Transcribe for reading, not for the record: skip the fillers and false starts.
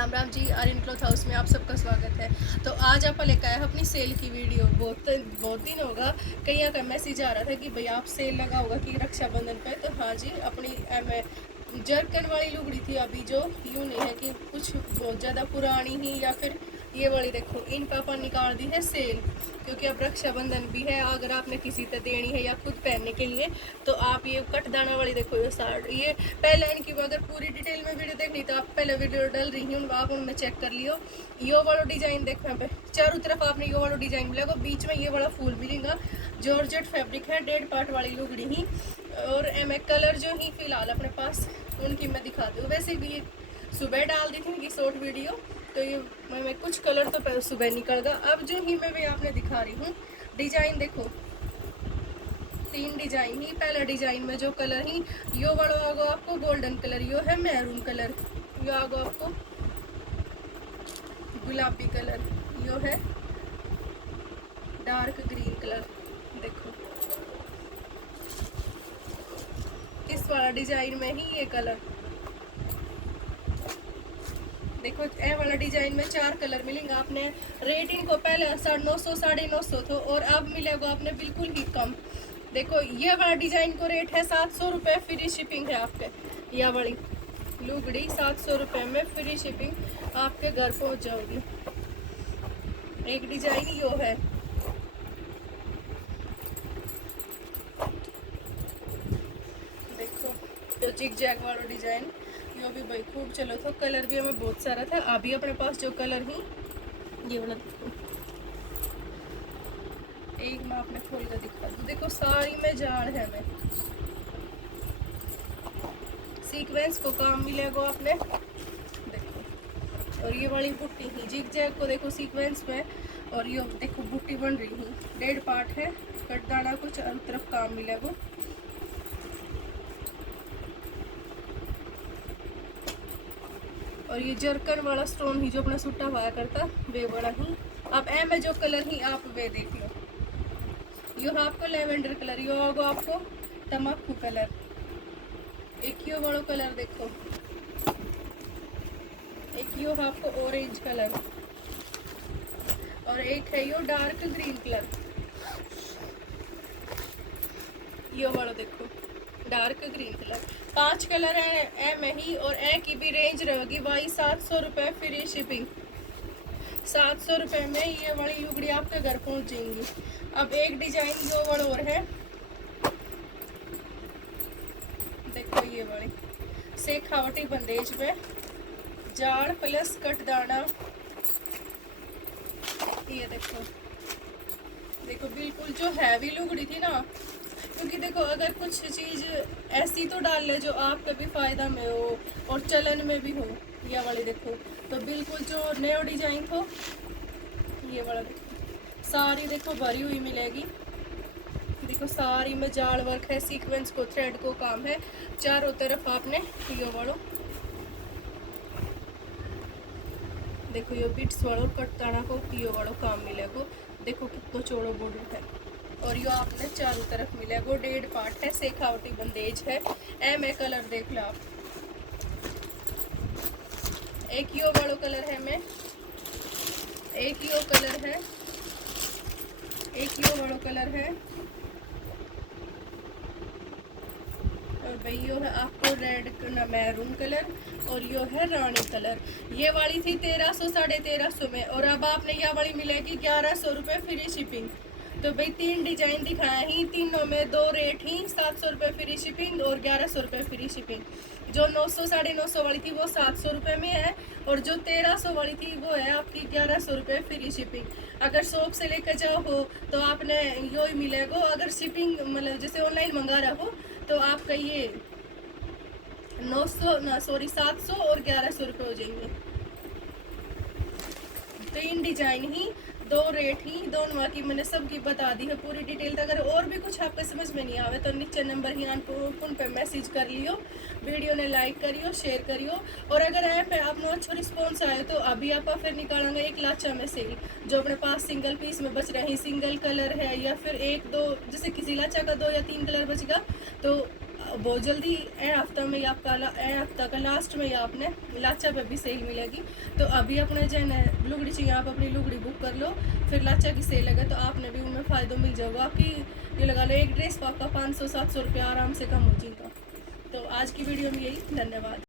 Ram Ram ji, Aryan cloth house में आप सबका स्वागत है। तो आज आप लेकर आए अपनी सेल की वीडियो। बहुत दिन होगा, कहीं का मैसेज आ रहा था कि भैया आप सेल लगा होगा कि रक्षाबंधन पे। तो हाँ जी, अपनी जरकन वाली लुगड़ी थी अभी, जो यूँ नहीं है कि कुछ बहुत ज़्यादा पुरानी ही, या फिर ये वाली देखो, इन पापा निकाल दी है सेल, क्योंकि अब रक्षाबंधन भी है। अगर आपने किसी से देनी है या खुद पहनने के लिए, तो आप ये कटदाना वाली देखो, ये साड़, ये पहले इनकी अगर पूरी डिटेल में वीडियो देखनी तो आप पहले वीडियो डल रही हूँ, आप उनमें चेक कर लियो। यो वाला डिजाइन देखो, यहाँ पे चारों तरफ आपने ये वाला डिजाइन मिलेगा, बीच में ये वाला फूल मिलेगा। जॉर्जेट फैब्रिक है, 1.5 पार्ट वाली लुगड़ी ही। और एम कलर जो ही फिलहाल अपने पास उनकी मैं दिखा दूँ। वैसे भी सुबह डाल दी थी इनकी शॉर्ट वीडियो, तो ये मैं कुछ कलर तो सुबह निकल गया। अब जो ही मैं आपने दिखा रही हूँ डिजाइन देखो, 3 डिजाइन ही। पहले डिजाइन में जो कलर ही, यो वाला आगो आपको गोल्डन कलर, यो है मैरून कलर, यो आगो आपको गुलाबी कलर, यो है डार्क ग्रीन कलर। देखो इस वाला डिजाइन में ही ये कलर देखो, ए वाला डिजाइन में 4 कलर मिलेंगे आपने। रेट इनको पहले 950 950 था, और अब मिलेगा आपने बिल्कुल ही कम। देखो ये वाला डिजाइन को रेट है 700 रुपये, फ्री शिपिंग है आपके। यह वाली लुगड़ी 700 रुपये में फ्री शिपिंग आपके घर पहुंच जाओगी। एक डिजाइन यो है, देखो तो जिग जैग वाला डिजाइन, यो भी भाई खूब चलो था। कलर भी हमें बहुत सारा था, अभी अपने पास जो कलर ही ये वाला देखो, एक मैं आपने खोल कर दिखा दूँ। देखो सारी में जाड़ है, मैं सीक्वेंस को काम मिलेगा आपने देखो। और ये वाली बुट्टी ही जिग जैग को देखो सीक्वेंस में, और ये देखो बुट्टी बन रही है, 1.5 पार्ट है। कटदाना को चारों तरफ काम मिलेगा। और ये जरकन वाला स्टोन ही जो अपना सुट्टा हुआ करता, वे बड़ा ही। अब ए में जो कलर ही आप वे देख लो, यो आपको लेवेंडर कलर, यो होगा आपको तम्बाकू कलर, एक यो वाला कलर देखो, एक यो आपको ऑरेंज कलर, और एक है यो डार्क ग्रीन कलर। यो वाला देखो डार्क ग्रीन कलर। 5 कलर है ए में ही, और ए की भी रेंज रहेगी भाई 700 रुपये फ्री शिपिंग। 700 रुपये में ये वाली लुगड़ी आपके घर पहुंच जाएंगी। अब एक डिजाइन जो वाला और है, देखो ये वाली शेखावटी बंदेज में जाड़ प्लस कटदाना, ये देखो। देखो बिल्कुल जो हैवी लुगड़ी थी ना, क्योंकि देखो अगर कुछ चीज ऐसी तो डाल ले जो आपके भी फायदा में हो और चलन में भी हो। ये वाली देखो, तो बिल्कुल जो नया डिजाइन हो, ये वाला देखो सारी देखो भरी हुई मिलेगी। देखो सारी में जाल वर्क है, सीक्वेंस को थ्रेड को काम है चारों तरफ। आपने यो वालो देखो, यो बिट्स वालों कटताना को यो वालों काम मिलेगा। देखो कितना चौड़ा बॉर्डर है, और यो आपने चारों तरफ मिलेगा। 1.5 पार्ट है, शेखावटी बंदेज है। एम ए कलर देख लो आप, एक यो वालों कलर है में, एक यो कलर है, एक यो वालों कलर है, और भाई यो है आपको रेड मैरून कलर, और यो है रानी कलर। ये वाली थी 1300 1350 में, और अब आपने यह वाली मिलेगी 1100 रुपये फ्री शिपिंग। तो भाई 3 डिजाइन दिखाया ही, तीनों में 2 रेट ही, 700 रुपये फ्री शिपिंग और 1100 रुपये फ्री शिपिंग। जो 900 950 वाली थी वो 700 रुपये में है, और जो 1300 वाली थी वो है आपकी 1100 रुपये फ्री शिपिंग। अगर शॉप से लेकर जाओ हो तो आपने यो ही मिलेगा। अगर शिपिंग मतलब जैसे ऑनलाइन मंगा रहा हो तो आपका ये 700 और 1100 रुपये हो जाएंगे। 3 डिजाइन ही, 2 रेट ही, दोनों की मैंने सबकी बता दी है पूरी डिटेल। अगर और भी कुछ आपको समझ में नहीं आवे तो नीचे नंबर ही उन पे मैसेज कर लियो, वीडियो ने लाइक करियो, शेयर करियो। और अगर ऐप है आपको अच्छा रिस्पॉन्स आए तो अभी आप फिर निकालेंगे एक लाचा में सेल, जो अपने पास सिंगल पीस में बच रहे हैं, सिंगल कलर है, या फिर 1 2 जैसे किसी लाचा का 2 या 3 कलर बचेगा तो बहुत जल्दी ए हफ्ता में या आपका ए हफ्ता का लास्ट में या आपने लाचा पे भी सेल मिलेगी। तो अभी अपने जो है लुगड़ी चाहिए आप अपनी लुगड़ी बुक कर लो, फिर लाचा की सेल लगे तो आपने भी उनमें फ़ायदा मिल जाएगा। आपकी ये लगा लो एक ड्रेस पर आपका 500-700 रुपया आराम से कम हो जाएगा। तो आज की वीडियो में यही, धन्यवाद।